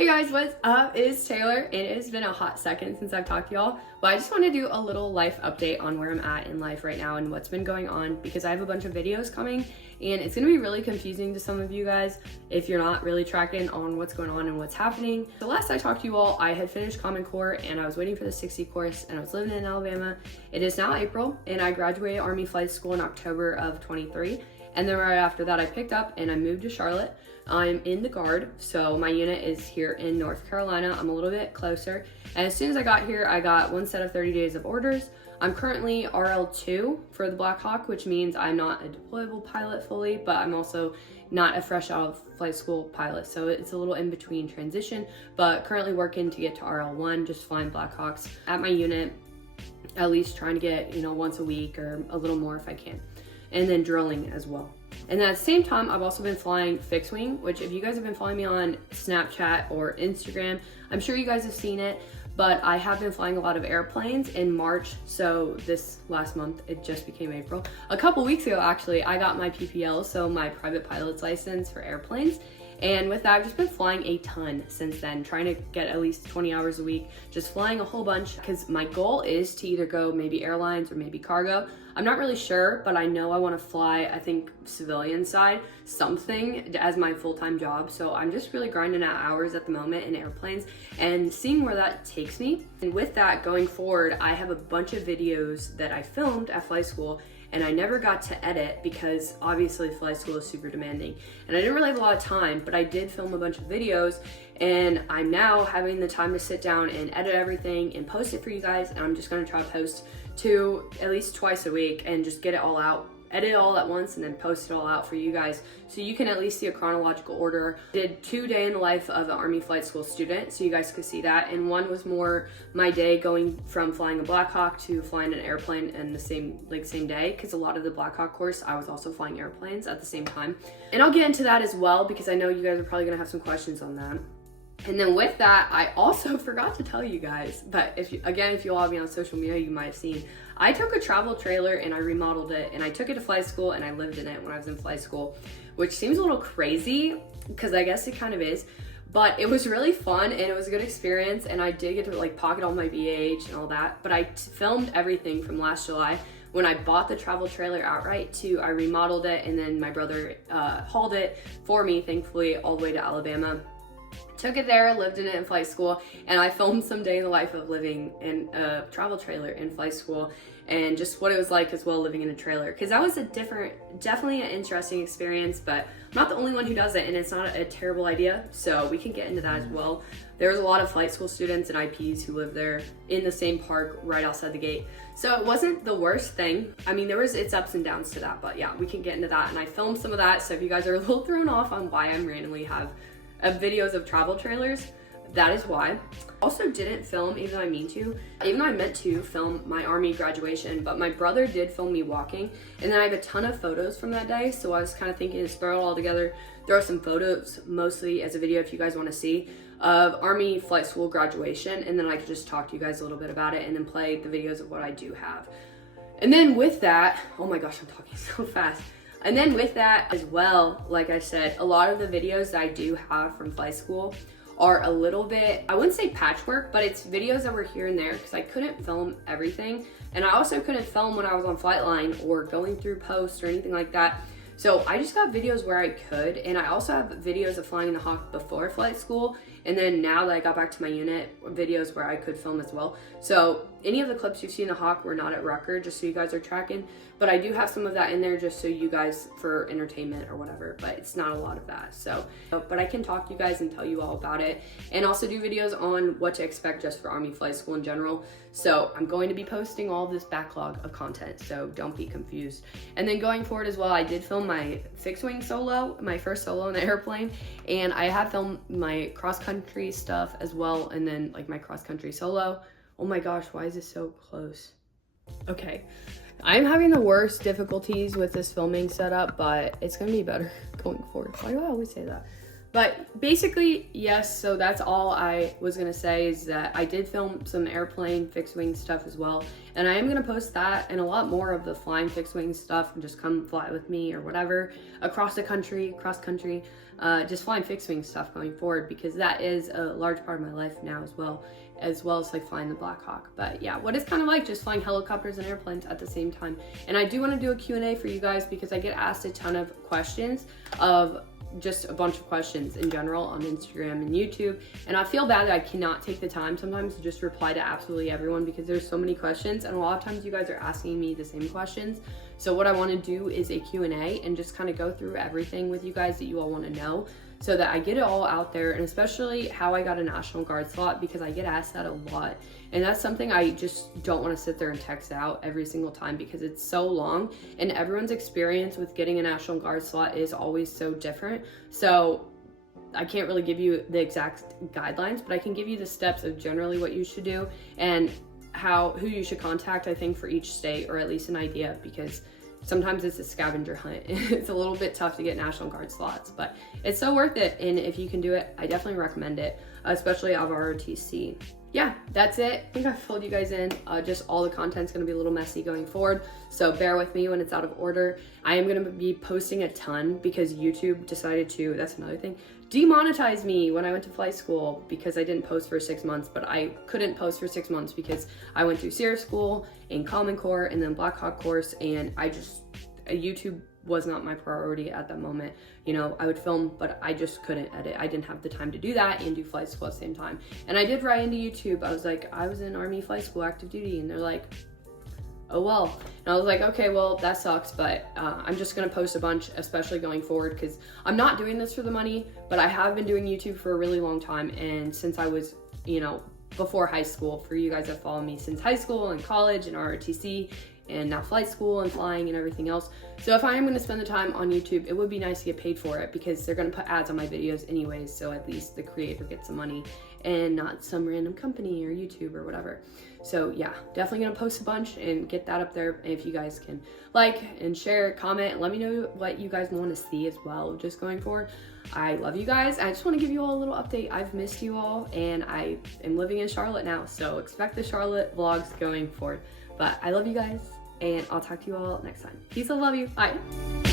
Hey guys, what's up? It's Taylor, and it has been a hot second since I've talked to y'all. But I just want to do a little life update on where I'm at in life right now and what's been going on, because I have a bunch of videos coming and it's going to be really confusing to some of you guys if you're not really tracking on what's going on and what's happening. The last I talked to you all, I had finished Common Core and I was waiting for the 60 course and I was living in Alabama. It is now April and I graduated Army Flight School in October of 23. And then right after that, I picked up and I moved to Charlotte. I'm in the Guard, so my unit is here in North Carolina. I'm a little bit closer. And as soon as I got here, I got one set of 30 days of orders. I'm currently RL2 for the Blackhawk, which means I'm not a deployable pilot fully, but I'm also not a fresh out of flight school pilot. So it's a little in between transition, but currently working to get to RL1, just flying Blackhawks at my unit, at least trying to get, once a week or a little more if I can. And then drilling as well. And at the same time, I've also been flying fixed wing, which if you guys have been following me on Snapchat or Instagram, I'm sure you guys have seen it, but I have been flying a lot of airplanes in March. So this last month, it just became April. A couple weeks ago, actually, I got my PPL, so my private pilot's license for airplanes. And with that, I've just been flying a ton since then, trying to get at least 20 hours a week, just flying a whole bunch, because my goal is to either go maybe airlines or maybe cargo. I'm not really sure, but I know I want to fly, I think, civilian side, something as my full-time job. So I'm just really grinding out hours at the moment in airplanes and seeing where that takes me. And with that, going forward, I have a bunch of videos that I filmed at flight school and I never got to edit because obviously flight school is super demanding and I didn't really have a lot of time, but I did film a bunch of videos and I'm now having the time to sit down and edit everything and post it for you guys. And I'm just gonna try to post at least twice a week and just get it all out, edit it all at once and then post it all out for you guys so you can at least see a chronological order. Did 2 day in the life of an Army Flight School student so you guys could see that, and one was more my day going from flying a Blackhawk to flying an airplane in the same day, because a lot of the Blackhawk course I was also flying airplanes at the same time. And I'll get into that as well because I know you guys are probably gonna have some questions on that. And then with that, I also forgot to tell you guys, but if you follow me on social media, you might have seen, I took a travel trailer and I remodeled it and I took it to flight school and I lived in it when I was in flight school, which seems a little crazy because I guess it kind of is, but it was really fun and it was a good experience and I did get to pocket all my BAH and all that, but I filmed everything from last July when I bought the travel trailer outright to I remodeled it, and then my brother hauled it for me, thankfully, all the way to Alabama. Took it there, lived in it in flight school, and I filmed some day in the life of living in a travel trailer in flight school and just what it was like as well living in a trailer, because that was definitely an interesting experience, but I'm not the only one who does it and it's not a terrible idea, so we can get into that as well. There's a lot of flight school students and IPs who live there in the same park right outside the gate, so it wasn't the worst thing. I mean, there was its ups and downs to that, but yeah, we can get into that, and I filmed some of that, so if you guys are a little thrown off on why I'm randomly have videos of travel trailers, that is why. Also didn't film, even though I meant to film my Army graduation, but my brother did film me walking, and then I have a ton of photos from that day, so I was kind of thinking to throw it all together, throw some photos mostly as a video if you guys want to see, of Army Flight School graduation, and then I could just talk to you guys a little bit about it and then play the videos of what I do have. And then with that, oh my gosh, I'm talking so fast. And then with that as well, like I said, a lot of the videos that I do have from flight school are a little bit, I wouldn't say patchwork, but it's videos that were here and there because I couldn't film everything. And I also couldn't film when I was on Flightline or going through posts or anything like that. So I just got videos where I could, and I also have videos of flying the Hawk before flight school, and then now that I got back to my unit, videos where I could film as well. So any of the clips you've seen the Hawk were not at record, just so you guys are tracking, but I do have some of that in there just so you guys, for entertainment or whatever, but it's not a lot of that. So, but I can talk to you guys and tell you all about it, and also do videos on what to expect just for Army Flight School in general. So I'm going to be posting all this backlog of content, so don't be confused. And then going forward as well, I did film my fixed wing solo, my first solo in the airplane, and I have filmed my cross country stuff as well, and then my cross country solo. Oh my gosh, why is this so close? Okay, I'm having the worst difficulties with this filming setup, but it's gonna be better going forward. Why do I always say that? But basically, yes, so that's all I was gonna say, is that I did film some airplane fixed wing stuff as well. And I am gonna post that and a lot more of the flying fixed wing stuff, and just come fly with me or whatever, across country, just flying fixed wing stuff going forward, because that is a large part of my life now as well as like flying the Blackhawk. But yeah, what it's kind of like just flying helicopters and airplanes at the same time. And I do want to do a Q&A for you guys, because I get asked a ton of questions, of just a bunch of questions in general on Instagram and YouTube, and I feel bad that I cannot take the time sometimes to just reply to absolutely everyone, because there's so many questions, and a lot of times you guys are asking me the same questions. So what I want to do is a Q&A and just kind of go through everything with you guys that you all want to know, so that I get it all out there, and especially how I got a National Guard slot, because I get asked that a lot. And that's something I just don't want to sit there and text out every single time, because it's so long, and everyone's experience with getting a National Guard slot is always so different. So I can't really give you the exact guidelines, but I can give you the steps of generally what you should do, and who you should contact, I think, for each state, or at least an idea, because sometimes it's a scavenger hunt. It's a little bit tough to get National Guard slots, but it's so worth it. And if you can do it, I definitely recommend it, especially of ROTC. Yeah, that's it. I think I've filled you guys in. Just all the content's gonna be a little messy going forward, so bear with me when it's out of order. I am gonna be posting a ton, because YouTube decided to, that's another thing, demonetize me when I went to flight school, because I didn't post for 6 months. But I couldn't post for 6 months because I went through Sierra School and Common Core and then Blackhawk course, and YouTube was not my priority at that moment. You know, I would film, but I just couldn't edit. I didn't have the time to do that and do flight school at the same time. And I did write into YouTube. I was like, I was in Army flight school, active duty, and they're like, oh well. And I was like, okay, well, that sucks, but I'm just gonna post a bunch, especially going forward, because I'm not doing this for the money, but I have been doing YouTube for a really long time. And since I was, before high school, for you guys that follow me since high school and college and ROTC, and now flight school and flying and everything else. So if I am gonna spend the time on YouTube, it would be nice to get paid for it, because they're gonna put ads on my videos anyways, so at least the creator gets some money and not some random company or YouTube or whatever. So yeah, definitely gonna post a bunch and get that up there. If you guys can like and share, comment, and let me know what you guys want to see as well, just going forward. I love you guys. I just want to give you all a little update. I've missed you all, and I am living in Charlotte now, so expect the Charlotte vlogs going forward. But I love you guys, and I'll talk to you all next time. Peace, I love you. Bye.